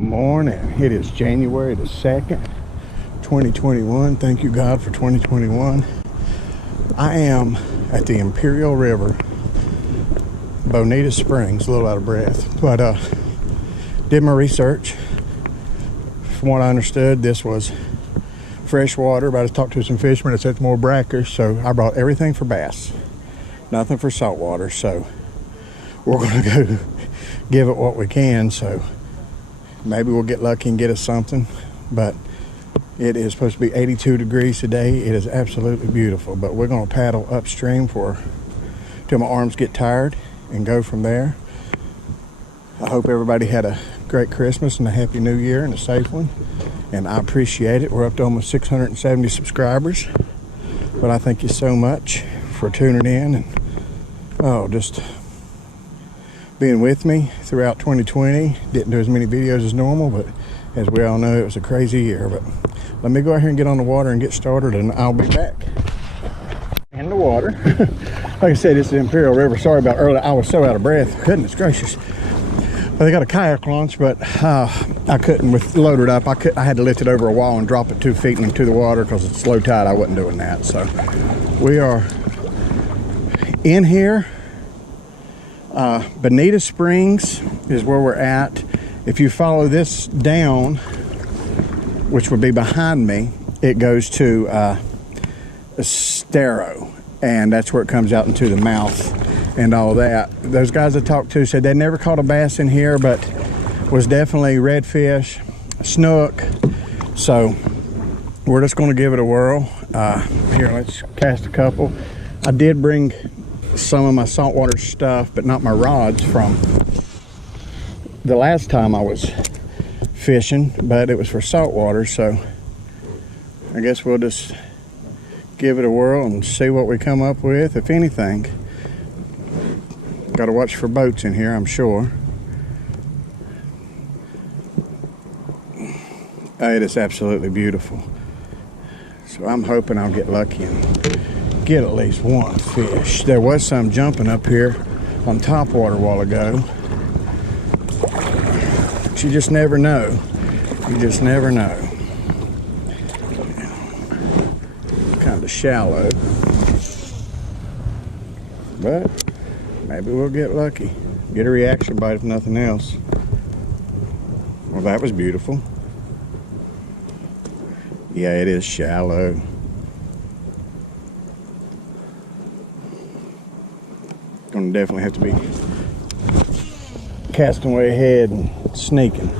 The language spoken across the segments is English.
Morning. It is January the 2nd, 2021. Thank you, God, for 2021. I am at the Imperial River, Bonita Springs, a little out of breath, but did my research. From what I understood, this was fresh water, but I talked to some fishermen that said it's more brackish, so I brought everything for bass, nothing for saltwater. So we're going to go give it what we can. So maybe we'll get lucky and get us something, but it is supposed to be 82 degrees today. It is absolutely beautiful, but we're going to paddle upstream till my arms get tired and go from there. I hope everybody had a great Christmas and a happy new year and a safe one, and I appreciate it. We're up to almost 670 subscribers, but I thank you so much for tuning in and just being with me throughout 2020. Didn't do as many videos as normal, but as we all know, it was a crazy year. But let me go out here and get on the water and get started, and I'll be back in the water. Like I said, it's the Imperial River. Sorry about earlier. I was so out of breath. Goodness gracious. But they got a kayak launch, but I couldn't load it up. I had to lift it over a wall and drop it 2 feet into the water because it's low tide. I wasn't doing that. So we are in here. Bonita Springs is where we're at. If you follow this down, which would be behind me, it goes to Estero, and that's where it comes out into the mouth and all that. Those guys I talked to said they never caught a bass in here, but was definitely redfish, snook. So we're just going to give it a whirl. Here, let's cast a couple. I did bring some of my saltwater stuff, but not my rods from the last time I was fishing, but it was for saltwater. So I guess we'll just give it a whirl and see what we come up with, if anything. Got to watch for boats in here, I'm sure. It is absolutely beautiful. So I'm hoping I'll get lucky and get at least one fish. There was some jumping up here on top water a while ago. But you just never know. You just never know. Kind of shallow. But maybe we'll get lucky. Get a reaction bite if nothing else. Well, that was beautiful. Yeah, it is shallow. Gonna definitely have to be casting way ahead and sneaking.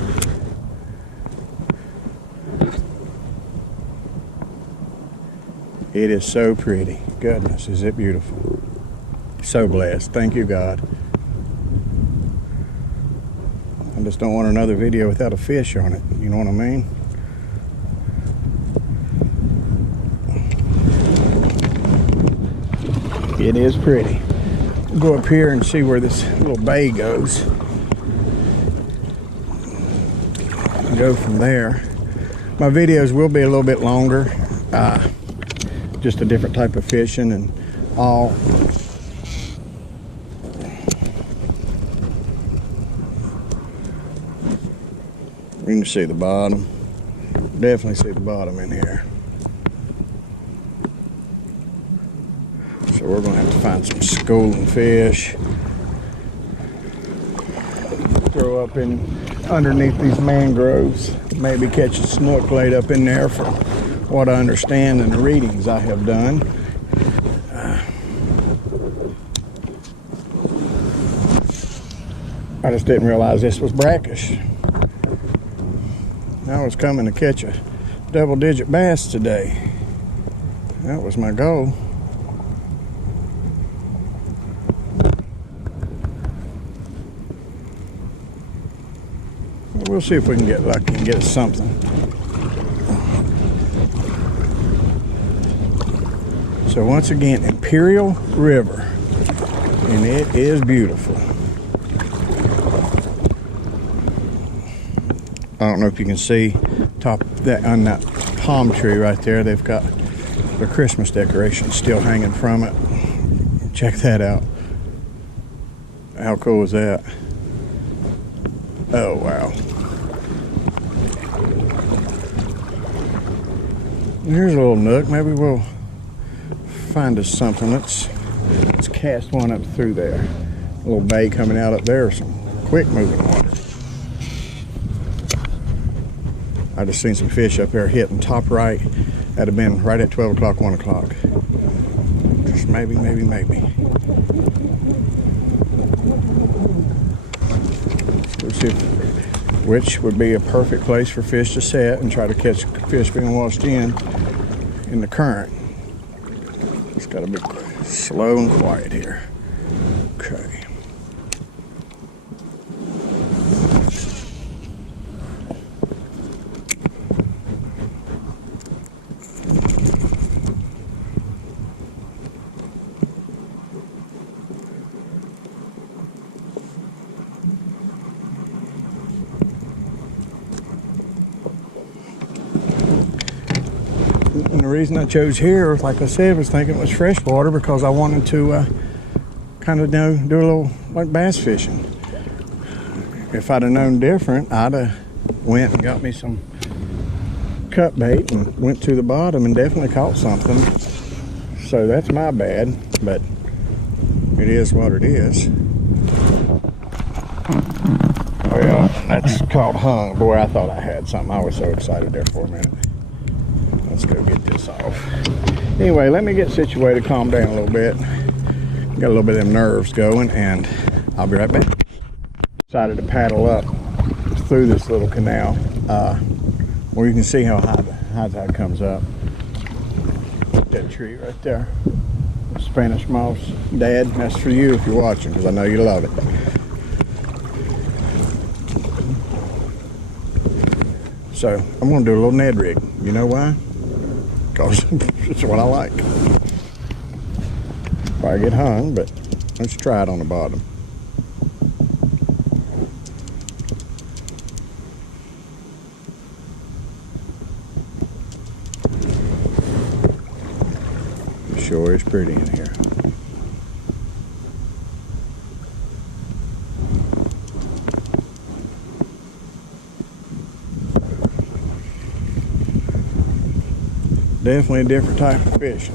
It is so pretty. Goodness, is it beautiful. So blessed. Thank you, God. I just don't want another video without a fish on it. You know what I mean? It is pretty. Go up here and see where this little bay goes. And go from there. My videos will be a little bit longer. Just a different type of fishing and all. You can see the bottom. Definitely see the bottom in here. So we're going to have to find some schooling fish. Throw up in underneath these mangroves. Maybe catch a snook laid up in there, for what I understand and the readings I have done. I just didn't realize this was brackish. I was coming to catch a double-digit bass today. That was my goal. We'll see if we can get lucky and get us something. So once again, Imperial River, and it is beautiful. I don't know if you can see top that on that palm tree right there. They've got the Christmas decorations still hanging from it. Check that out. How cool is that? Oh wow. Here's a little nook. Maybe we'll find us something. Let's cast one up through there. A little bay coming out up there. Some quick moving water. I just seen some fish up there hitting top right. That'd have been right at 12 o'clock, 1 o'clock. Just maybe. Let's see which would be a perfect place for fish to set and try to catch fish being washed in the current. It's got to be slow and quiet here. Okay. And the reason I chose here, like I said, was thinking it was freshwater because I wanted to kind of do a little like bass fishing. If I'd have known different, I'd have went and got me some cut bait and went to the bottom and definitely caught something. So that's my bad, but it is what it is. Well, that's caught hung. Boy, I thought I had something. I was so excited there for a minute. Let's go get this off. Anyway, let me get situated, calm down a little bit. Got a little bit of them nerves going, and I'll be right back. Decided to paddle up through this little canal where you can see how high tide comes up. That tree right there, Spanish moss. Dad, that's for you if you're watching, because I know you love it. So I'm going to do a little Ned rig. You know why? Because it's what I like. Probably get hung, but let's try it on the bottom. Sure is pretty in here. Definitely a different type of fish.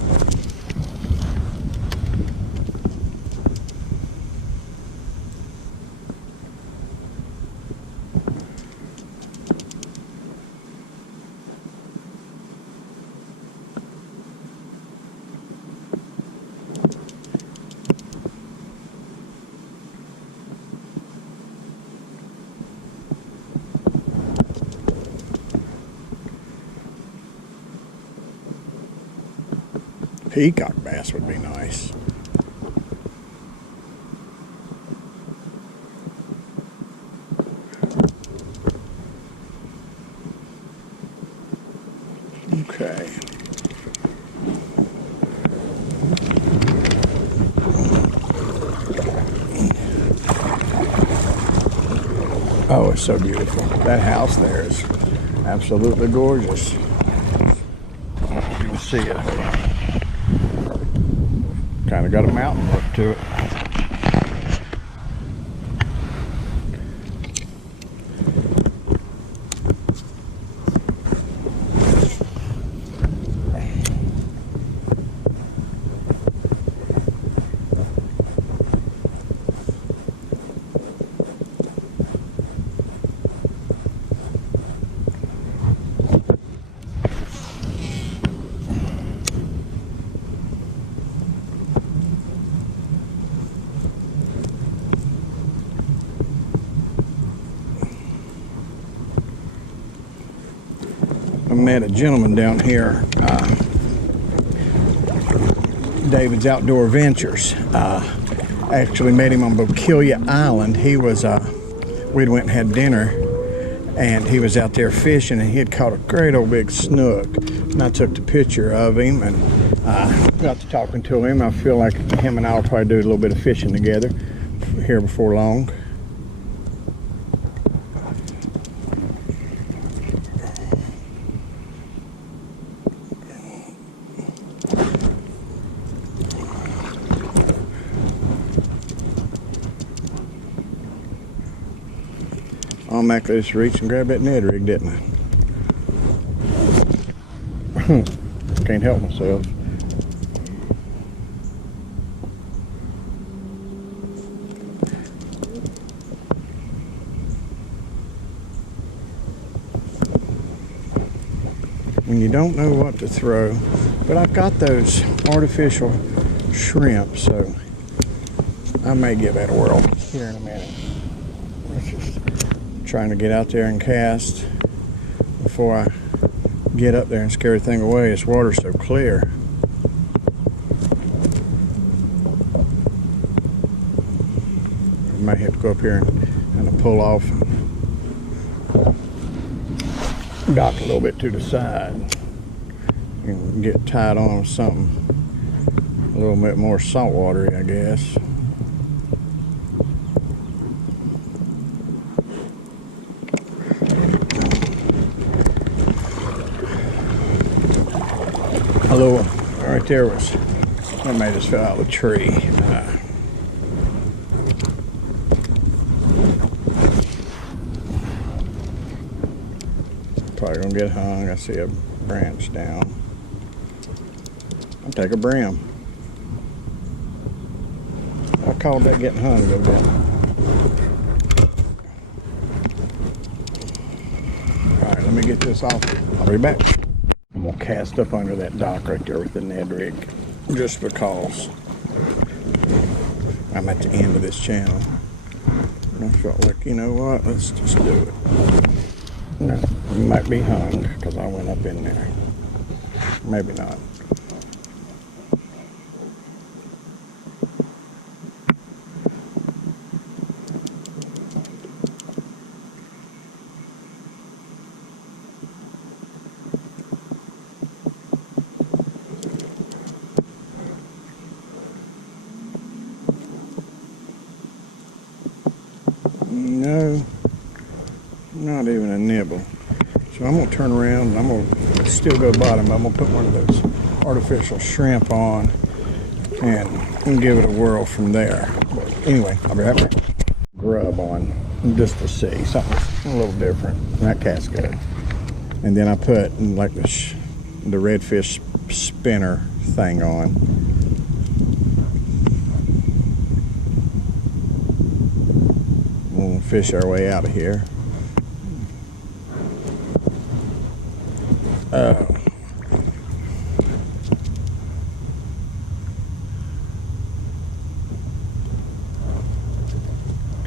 Peacock bass would be nice. Okay. Oh, it's so beautiful. That house there is absolutely gorgeous. You can see it. Kind of got a mountain look to it. I met a gentleman down here, David's Outdoor Ventures. I actually met him on Bokeelia Island. He was, we'd went and had dinner, and he was out there fishing, and he had caught a great old big snook. And I took the picture of him and got to talking to him. I feel like him and I will probably do a little bit of fishing together here before long. Automatically just reached and grabbed that Ned rig, didn't I? can't help myself. When you don't know what to throw, but I've got those artificial shrimp, so I may give that a whirl here in a minute. Just trying to get out there and cast before I get up there and scare the thing away. This water's so clear. I might have to go up here and kind of pull off and dock a little bit to the side and get tied on with something a little bit more saltwatery, I guess. Hello, right there was, that made us fell out of the tree. Probably gonna get hung. I see a branch down. I'll take a brim. I called that getting hung a little bit. Alright, let me get this off. I'll be back. I'm gonna cast up under that dock right there with the Ned rig, just because I'm at the end of this channel. And I felt like, you know what, let's just do it. No, it might be hung because I went up in there. Maybe not. No, not even a nibble. So I'm gonna turn around and I'm gonna still go bottom. I'm gonna put one of those artificial shrimp on and give it a whirl from there. But anyway, I'll be right back. Grub on just to see something a little different. That cast good. And then I put like the redfish spinner thing on. We'll fish our way out of here.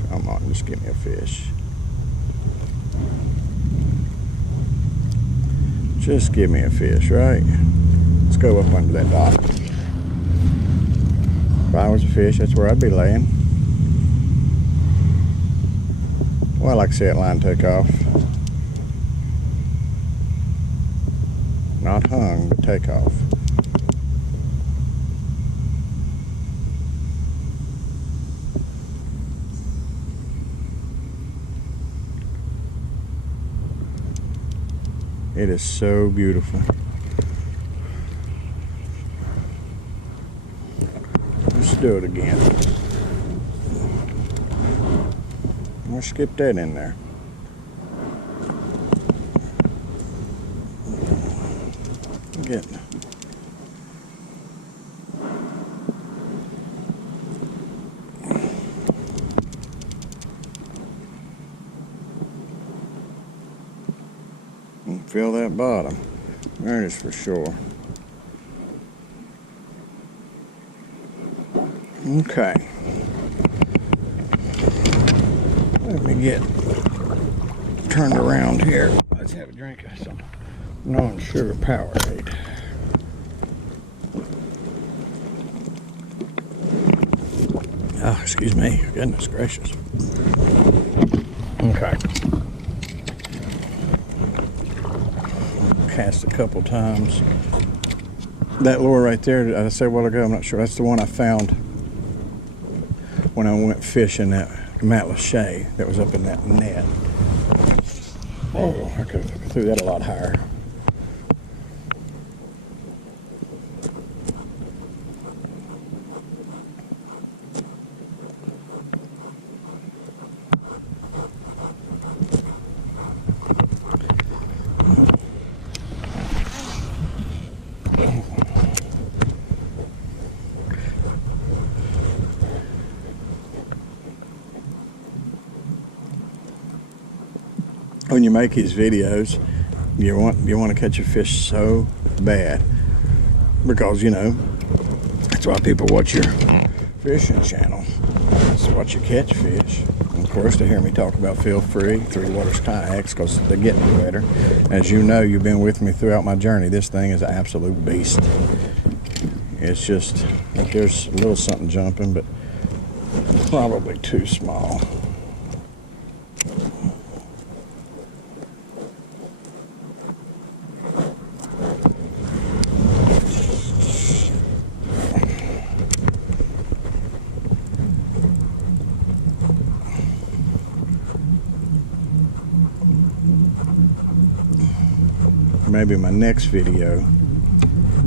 Come on, just give me a fish. Just give me a fish, right? Let's go up under that dock. If I was a fish, that's where I'd be laying. Well, I like to see that line take off. Not hung, but take off. It is so beautiful. Let's do it again. We'll skip that in there. Get and feel that bottom. There it is for sure. Okay. Let me get turned around here. Let's have a drink of some non-sugar Powerade. Oh, excuse me. Goodness gracious. Okay. Cast a couple times. That lure right there, I said a while ago, I'm not sure. That's the one I found when I went fishing at Matlacha that was up in that net. Oh, I could have threw that a lot higher. when you make these videos, you want to catch a fish so bad, because you know that's why people watch your fishing channel. That's what you catch fish. And of course, to hear me talk about Feel Free, Three Waters Kayaks, because they're getting better. As you know, you've been with me throughout my journey. This thing is an absolute beast. It's just, like, there's a little something jumping, but probably too small. Maybe my next video,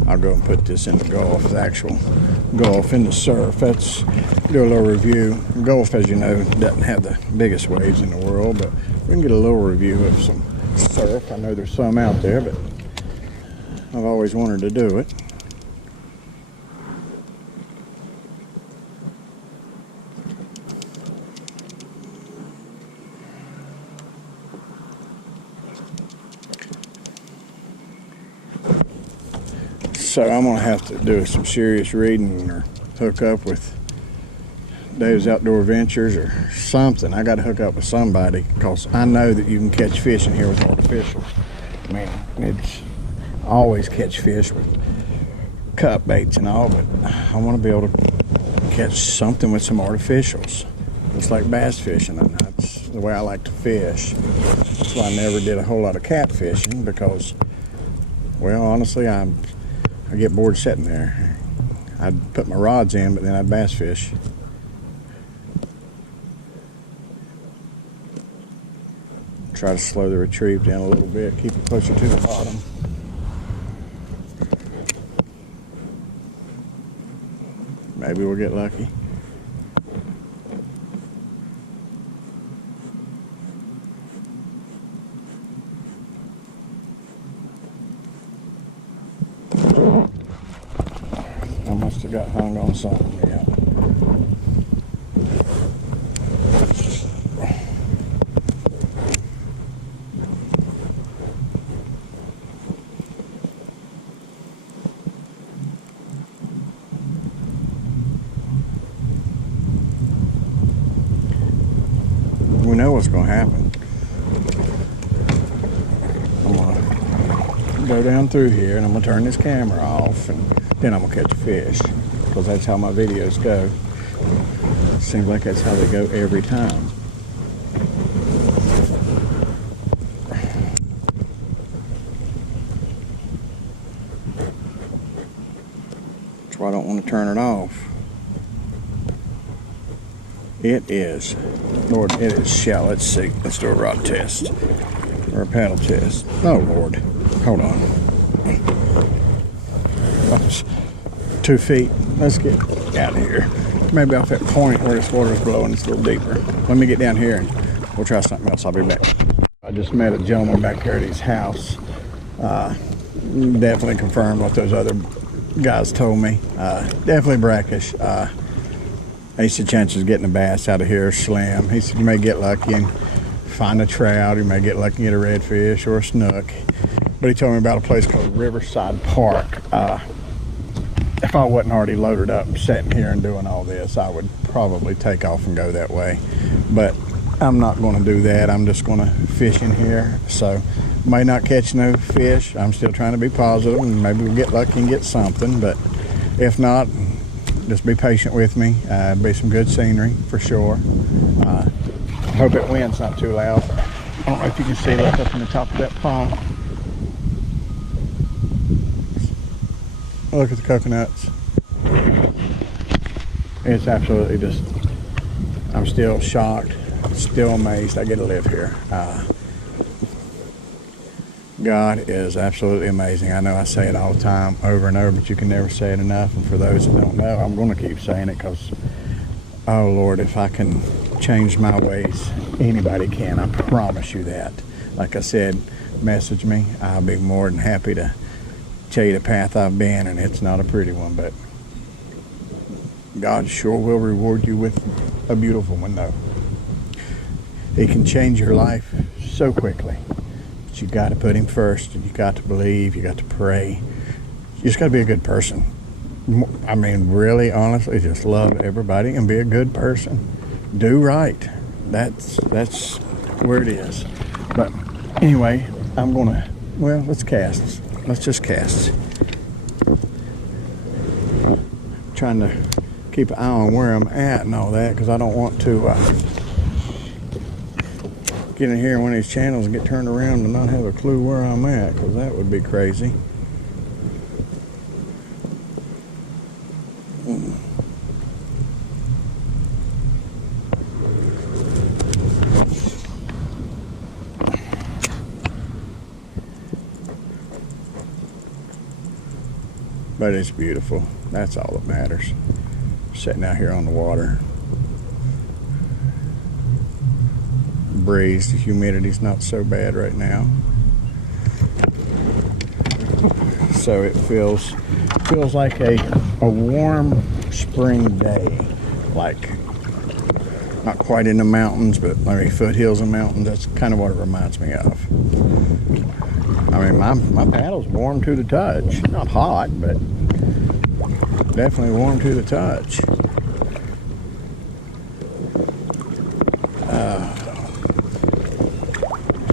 I'll go and put this in the Gulf, the actual Gulf in the surf. That's, do a little review. Gulf, as you know, doesn't have the biggest waves in the world, but we can get a little review of some surf. I know there's some out there, but I've always wanted to do it. So I'm gonna have to do some serious reading or hook up with Dave's Outdoor Ventures or something. I gotta hook up with somebody, because I know that you can catch fish in here with artificial. I mean, it's always catch fish with cut baits and all, but I want to be able to catch something with some artificials. It's like bass fishing, and that's the way I like to fish. That's why I never did a whole lot of catfishing, because, well, honestly, I get bored sitting there. I'd put my rods in, but then I'd bass fish. Try to slow the retrieve down a little bit, keep it closer to the bottom. Maybe we'll get lucky. I must have got hung on something, yeah. We know what's going to happen. I'm going to go down through here, and I'm going to turn this camera off, and then I'm going to catch a fish, because that's how my videos go. It seems like that's how they go every time. That's why I don't want to turn it off. It is, Lord, it is shallow. Let's see. Let's do a rod test or a paddle test. Oh, Lord. Hold on. That's 2 feet. Let's get out of here. Maybe off that point where this water's blowing, it's a little deeper. Let me get down here and we'll try something else. I'll be back. I just met a gentleman back here at his house. Definitely confirmed what those other guys told me. Definitely brackish. He said chances of getting a bass out of here are slim. He said you may get lucky and find a trout, you may get lucky and get a redfish or a snook. But he told me about a place called Riverside Park. If I wasn't already loaded up and sitting here and doing all this, I would probably take off and go that way. But I'm not going to do that. I'm just going to fish in here. So may not catch no fish. I'm still trying to be positive, and maybe we'll get lucky and get something. But if not, just be patient with me. It'll be some good scenery for sure. Hope that wind's not too loud. I don't know if you can see that up in the top of that pond. Look at the coconuts. It's absolutely just, I'm still shocked, still amazed I get to live here. God is absolutely amazing. I know I say it all the time, over and over, but you can never say it enough. And for those that don't know, I'm going to keep saying it, because, oh Lord, if I can change my ways, anybody can. I promise you that. Like I said, message me. I'll be more than happy to tell you the path I've been, and it's not a pretty one, but God sure will reward you with a beautiful one, though. He can change your life so quickly. But you got to put him first, and you got to believe, you got to pray. You just got to be a good person. I mean, really, honestly, just love everybody and be a good person. Do right. That's where it is. But anyway, I'm gonna, well, let's cast. Let's just cast. Trying to keep an eye on where I'm at and all that, because I don't want to get in here in one of these channels and get turned around and not have a clue where I'm at, because that would be crazy. But it's beautiful. That's all that matters. Sitting out here on the water. Breeze, the humidity's not so bad right now. So it feels like a warm spring day. Like, not quite in the mountains, but maybe foothills and mountains. That's kind of what it reminds me of. I mean, my paddle's warm to the touch. Not hot, but definitely warm to the touch.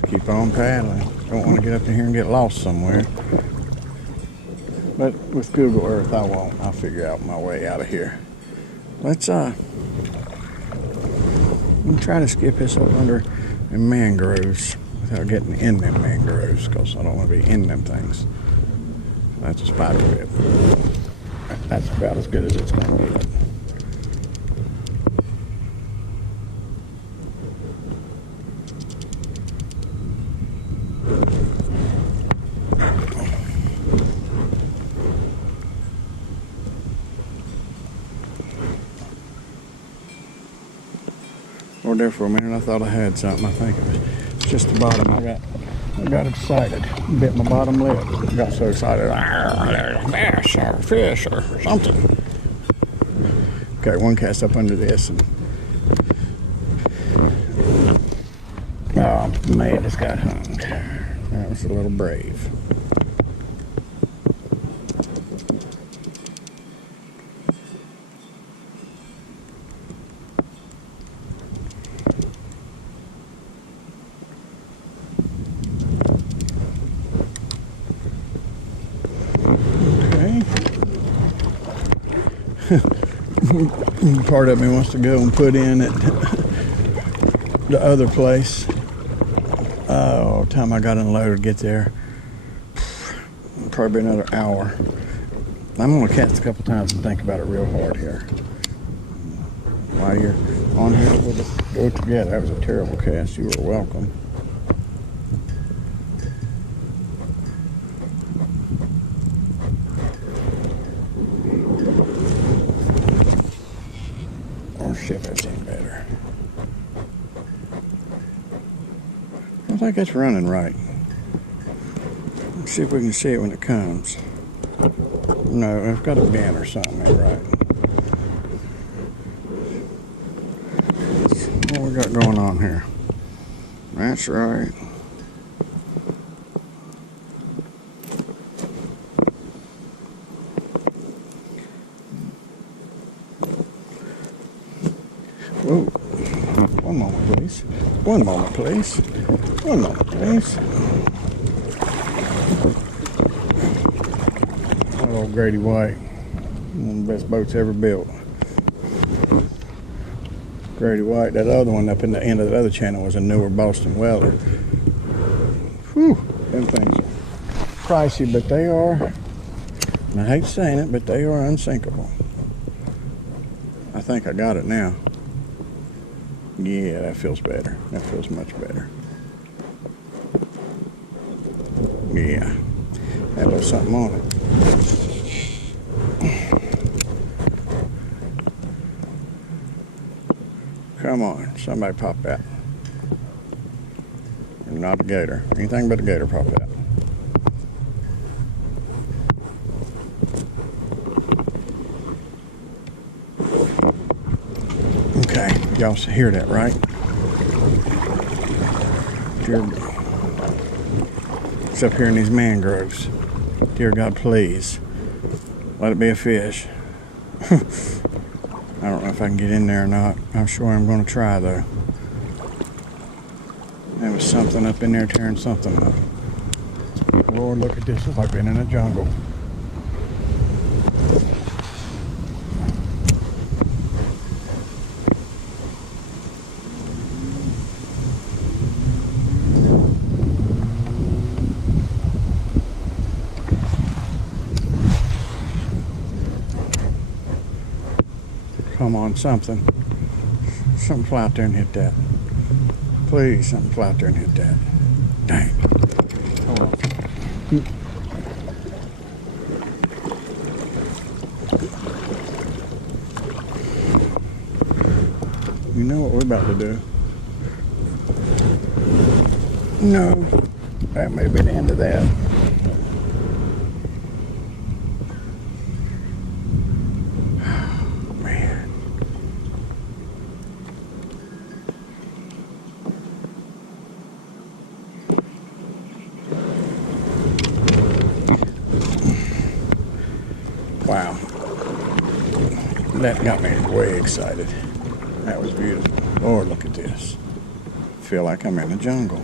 Keep on paddling. Don't want to get up in here and get lost somewhere. But with Google Earth, I won't. I'll figure out my way out of here. Let's try to skip this up under the mangroves without getting in them mangroves, because I don't want to be in them things. That's a spider web. That's about as good as it's going to get. Or there for a minute, I thought I had something. I think it was just the bottom. I got excited. Bit my bottom lip. Got so excited. Fish or fish or something. Okay, one cast up under this, and oh man, it's got hung. That was a little brave. Part of me wants to go and put in at the other place. Oh, time I got unloaded, get there, probably another hour. I'm gonna cast a couple times and think about it real hard here. While you're on here, we'll just go together. That was a terrible cast. You were welcome. Shit, that's even better. I think it's running right. Let's see if we can see it when it comes. No, it's got a bend or something there, right? What we got going on here? That's right. Whoa. One moment, please. One moment, please. One moment, please. That old Grady White. One of the best boats ever built. Grady White. That other one up in the end of the other channel was a newer Boston welder. Whew. Them things are pricey, but they are, and I hate saying it, but they are unsinkable. I think I got it now. Yeah, that feels better. That feels much better. Yeah. Had a little something on it. Come on, somebody pop that. Not a gator. Anything but a gator pop that. Okay, y'all hear that, right? Dear, it's up here in these mangroves. Dear God, please, let it be a fish. I don't know if I can get in there or not. I'm sure I'm going to try, though. There was something up in there tearing something up. Lord, look at this. It's like being in a jungle. Come on, something. Something fly out there and hit that. Please, something fly out there and hit that. Dang. Hold on. You know what we're about to do? No. That may be the end of that. Wow, that got me way excited. That was beautiful. Lord, look at this. I feel like I'm in the jungle.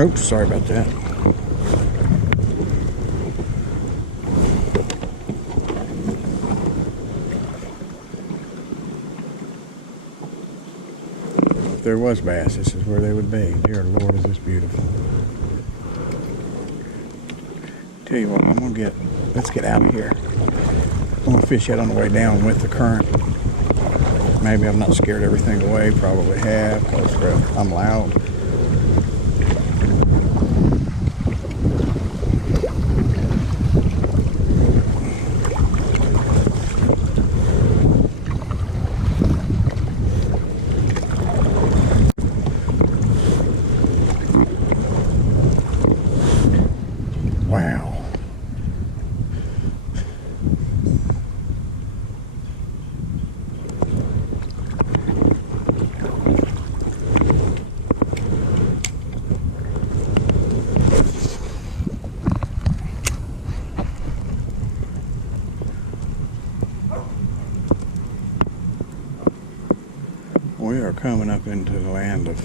Oops, sorry about that. If there was bass, this is where they would be. Dear Lord, is this beautiful. Tell you what, let's get out of here. I'm gonna fish that on the way down with the current. Maybe I've not scared everything away, probably have, because I'm loud. Wow. We are coming up into the land of,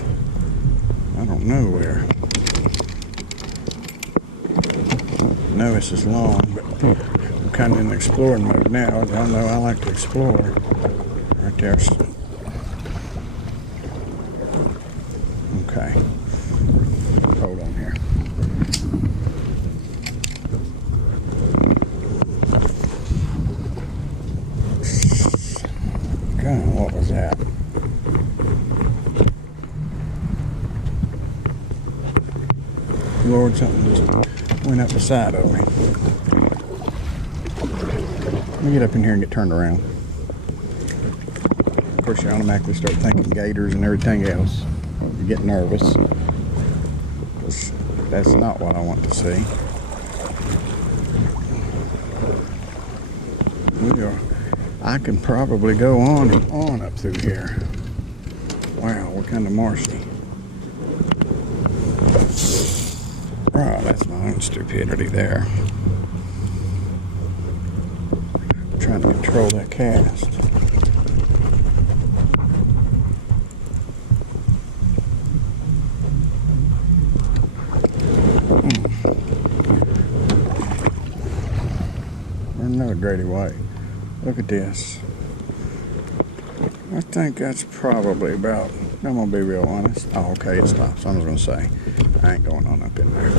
I don't know where. No, this is long, but I'm kind of in exploring mode now. As y'all know, I like to explore. Right there. Okay. Hold on here. God, what was that? Lord, something just went up the side of me. Let me get up in here and get turned around. Of course, you automatically start thinking gators and everything else. You get nervous. That's not what I want to see. I can probably go on and on up through here. Wow, what kind of marshy. Oh, that's my own stupidity there. I'm trying to control that cast. Another Grady White. Look at this. I think that's probably about, I'm going to be real honest. Oh, okay, it stops. I was going to say, I ain't going on up in there.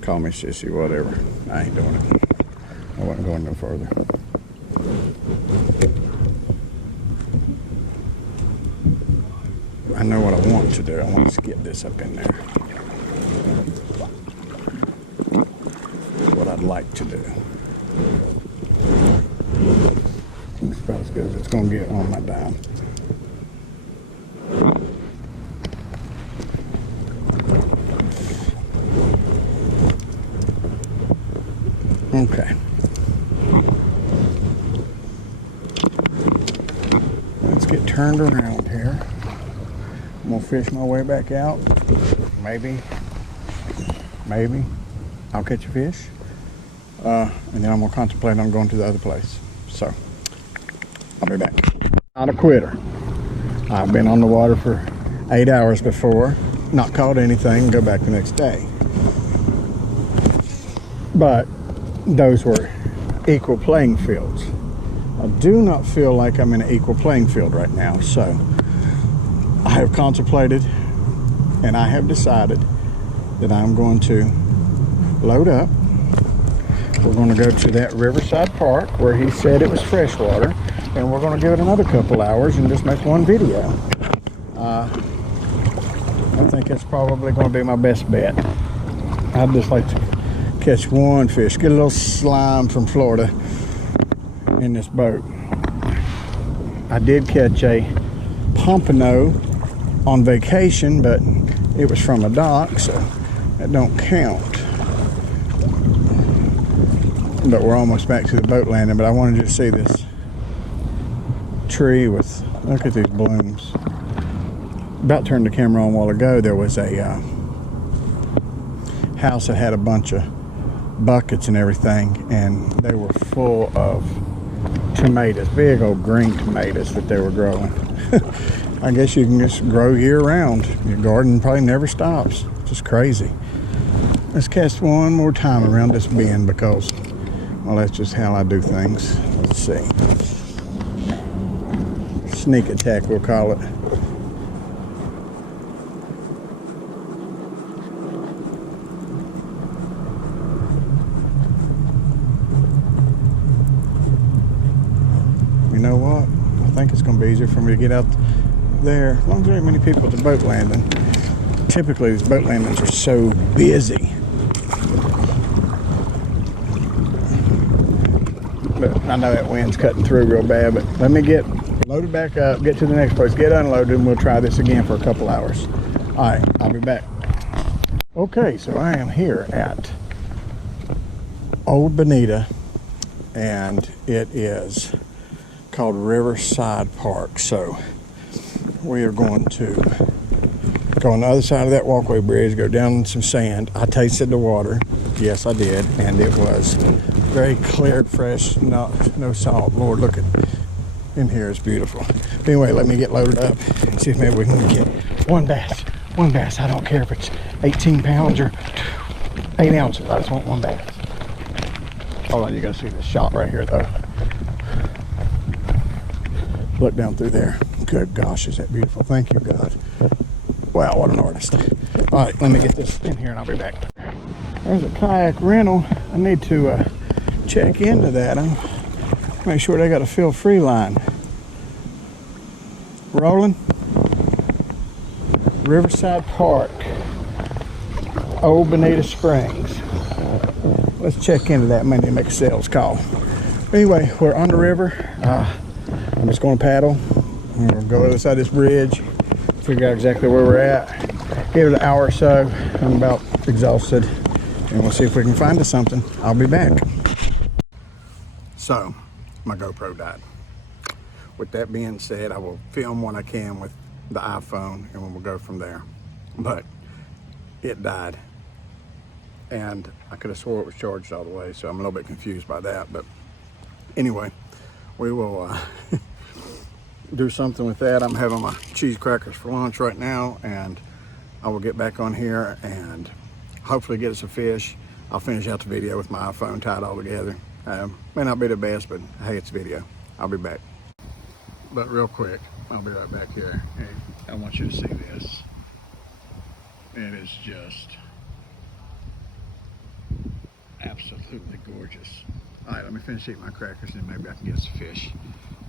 Call me sissy, whatever. I ain't doing it. I wasn't going no further. I know what I want to do. I want to get this up in there. That's what I'd like to do. It's about as good as it's going to get on my dime. Okay. Let's get turned around here. I'm gonna fish my way back out. Maybe I'll catch a fish. And then I'm gonna contemplate on going to the other place. So, I'll be back. Not a quitter. I've been on the water for 8 hours before, not caught anything, go back the next day. But those were equal playing fields. I do not feel like I'm in an equal playing field right now, so I have contemplated and I have decided that I'm going to load up. We're going to go to that Riverside Park where he said it was freshwater, and we're going to give it another couple hours and just make one video. I think it's probably going to be my best bet. I'd just like to catch one fish, get a little slime from Florida in this boat. I did catch a pompano on vacation, but it was from a dock, so that don't count. But we're almost back to the boat landing, but I wanted you to see this tree with, look at these blooms. About turned the camera on a while ago. There was a house that had a bunch of buckets and everything, and they were full of tomatoes, big old green tomatoes that they were growing. I guess you can just grow year round. Your garden probably never stops. Just crazy. Let's cast one more time around this bend because, well, that's just how I do things. Let's see. Sneak attack, we'll call it. You know what? I think it's going to be easier for me to get out there. As long as there aren't many people at the boat landing. Typically, these boat landings are so busy. But I know that wind's cutting through real bad. But let me get loaded back up, get to the next place, get unloaded, and we'll try this again for a couple hours. All right, I'll be back. Okay, so I am here at Old Bonita, and it is called Riverside Park. So we are going to go on the other side of that walkway bridge, go down some sand. I tasted the water. Yes, I did, and it was very clear, fresh, no salt. Lord, look at in here, it's beautiful. But anyway, let me get loaded up and see if maybe we can get one bass. One bass. I don't care if it's 18 pounds or 8 ounces. I just want one bass. Hold on, you gotta see this shot right here though. Look down through there. Good gosh, is that beautiful? Thank you, God. Wow, what an artist. All right, let me get this in here and I'll be back. There's a kayak rental. I need to check into that. Make sure they got a feel-free line. Rolling. Riverside Park. Old Bonita Springs. Let's check into that. Maybe make a sales call. Anyway, we're on the river. I'm just going to paddle. I'm going to go to the other side of this bridge. Figure out exactly where we're at. Give it an hour or so. I'm about exhausted. And we'll see if we can find us something. I'll be back. So, my GoPro died. With that being said, I will film what I can with the iPhone and we'll go from there. But it died. And I could have swore it was charged all the way, so I'm a little bit confused by that. But anyway, we will do something with that. I'm having my cheese crackers for lunch right now, and I will get back on here and hopefully get us a fish. I'll finish out the video with my iPhone tied all together. May not be the best, but hey, it's video. I'll be back. But real quick, I'll be right back here. Hey, I want you to see this. It is just absolutely gorgeous. All right, let me finish eating my crackers and maybe I can get us a fish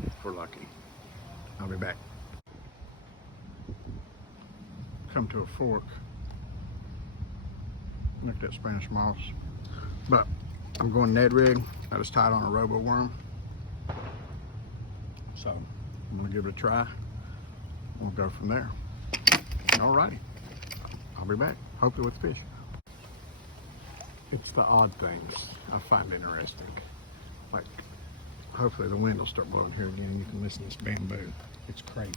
if we're lucky. I'll be back. Come to a fork. Look at that Spanish moss. But I'm going Ned rig. I just tied on a robo worm. So I'm gonna give it a try. We'll go from there. Alrighty. I'll be back, hopefully with fish. it's the odd things I find interesting. Like, hopefully the wind will start blowing here again and you can listen to this bamboo. It's crazy.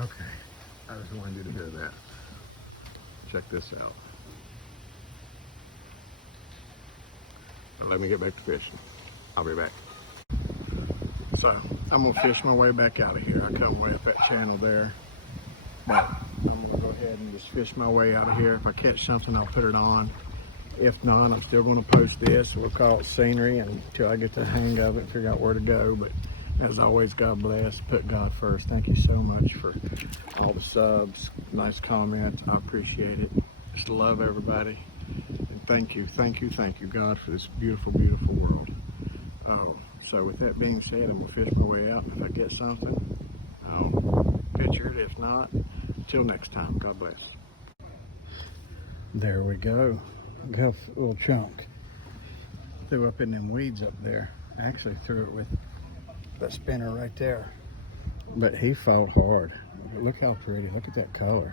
Okay, I just wanted you to hear that. Check this out. Now let me get back to fishing. I'll be back. So, I'm gonna fish my way back out of here. I come way up that channel there. But I'm gonna go ahead and just fish my way out of here. If I catch something, I'll put it on. If not, I'm still gonna post this. We'll call it scenery until I get the hang of it, figure out where to go. But as always, God bless. Put God first. Thank you so much for all the subs, nice comments. I appreciate it. Just love everybody. And thank you, God, for this beautiful, beautiful world. So with that being said, I'm gonna fish my way out. And if I get something, I'll picture it. If not, till next time, God bless. There we go. Got a little chunk. Threw up in them weeds up there. I actually threw it with the spinner right there, but he fought hard. Look how pretty. Look at that color.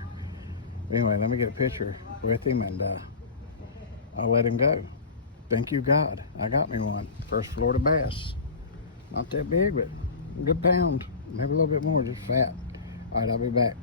Anyway, let me get a picture with him and I'll let him go. Thank you, God. I got me one. First Florida bass. Not that big, but a good pound. Maybe a little bit more, just fat. All right, I'll be back.